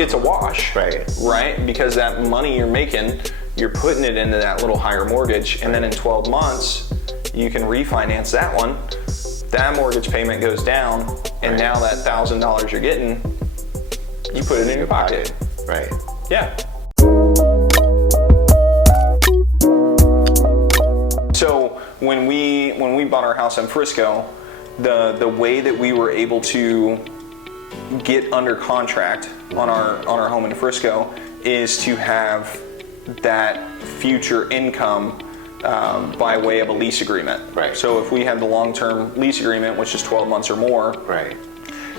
it's a wash. Right? Because that money you're making, you're putting it into that little higher mortgage, and then in 12 months, you can refinance that one. That mortgage payment goes down, and now that $1,000 you're getting, you put it in your pocket. Right. Yeah. So when we bought our house in Frisco, the way that we were able to get under contract on our home in Frisco is to have that future income by way of a lease agreement. Right. So if we had the long-term lease agreement, which is 12 months or more, right,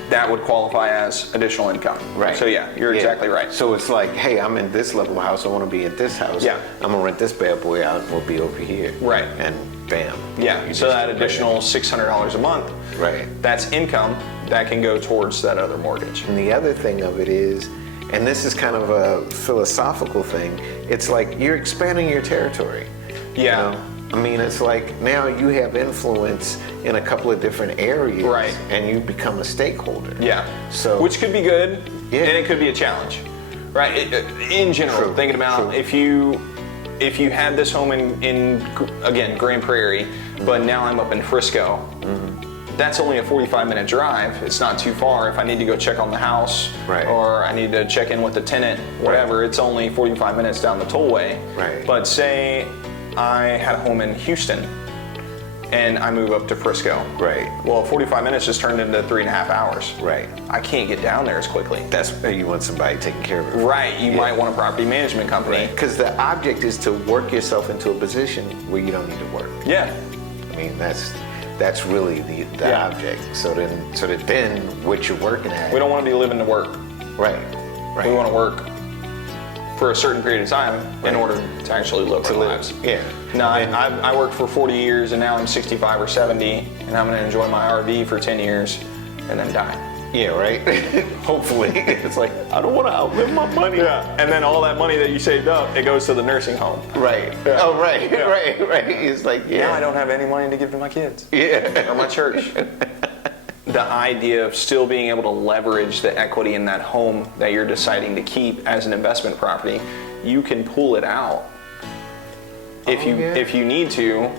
that would qualify as additional income. Right. So yeah, you're exactly right. So it's like, hey, I'm in this level house, I want to be at this house. Yeah. I'm gonna rent this bad boy out, and we'll be over here. Right. And bam. Yeah. So that additional $600 a month. Right. That's income that can go towards that other mortgage. And the other thing of it is, and this is kind of a philosophical thing, it's like you're expanding your territory. Yeah. You know? I mean, it's like now you have influence in a couple of different areas, right, and you become a stakeholder. Yeah. So, which could be good, yeah, and it could be a challenge, right? In general, true, thinking about if you had this home in again Grand Prairie, but now I'm up in Frisco. That's only a 45-minute drive. It's not too far. If I need to go check on the house, right, or I need to check in with the tenant, whatever, right, it's only 45 minutes down the tollway. Right. But say I had a home in Houston and I move up to Frisco. Right. Well, 45 minutes just turned into 3.5 hours. Right. I can't get down there as quickly. That's where you want somebody taking care of it. Right. You might want a property management company. Because the object is to work yourself into a position where you don't need to work. Yeah. I mean, that's really the object. So that then what you're working at. We don't want to be living to work. Right. Right. We want to work for a certain period of time in order to actually live our lives. Yeah. No, I worked for 40 years and now I'm 65 or 70 and I'm going to enjoy my RV for 10 years and then die. Yeah, right? Hopefully. It's like, I don't want to outlive my money. Yeah. And then all that money that you saved up, it goes to the nursing home. Right. Yeah. Oh, right, yeah, right. It's like, yeah. Now I don't have any money to give to my kids. Yeah. Or my church. The idea of still being able to leverage the equity in that home that you're deciding to keep as an investment property, you can pull it out if you need to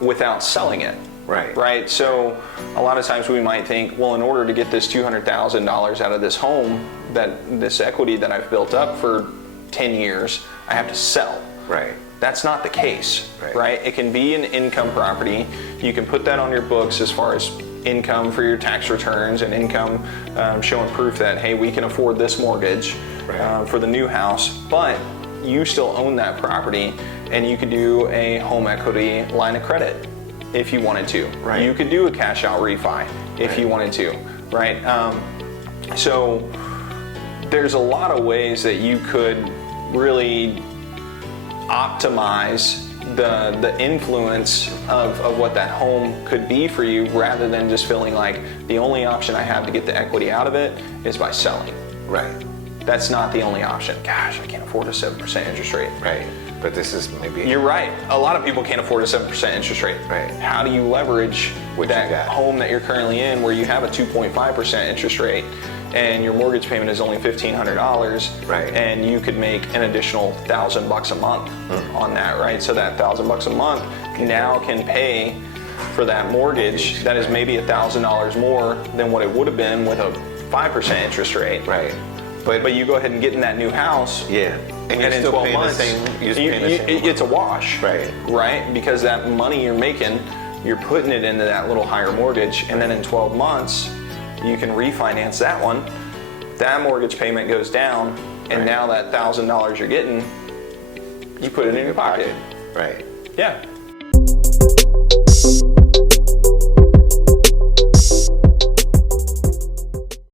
without selling it. Right. Right. So a lot of times we might think, well, in order to get this $200,000 out of this home, this equity that I've built up for 10 years, I have to sell. Right. That's not the case. Right. It can be an income property. You can put that on your books as far as income for your tax returns and income showing proof that, hey, we can afford this mortgage for the new house, but you still own that property and you could do a home equity line of credit if you wanted to. Right. You could do a cash out refi if you wanted to, right? So there's a lot of ways that you could really optimize the influence of what that home could be for you, rather than just feeling like the only option I have to get the equity out of it is by selling. Right. That's not the only option. Gosh, I can't afford a 7% interest rate. Right. But this is maybe... You're right. A lot of people can't afford a 7% interest rate. Right. How do you leverage that home that you're currently in where you have a 2.5% interest rate and your mortgage payment is only $1,500, right, and you could make an additional $1,000 a month on that, right? So that $1,000 a month now can pay for that mortgage that is maybe $1,000 more than what it would have been with a 5% interest rate. Right. But you go ahead and get in that new house. Yeah. And in 12 months, it's a wash. Right. Right? Because that money you're making, you're putting it into that little higher mortgage, and then in 12 months, you can refinance that one. That mortgage payment goes down, and now that $1,000 you're getting, you put it in your pocket. Right. Yeah.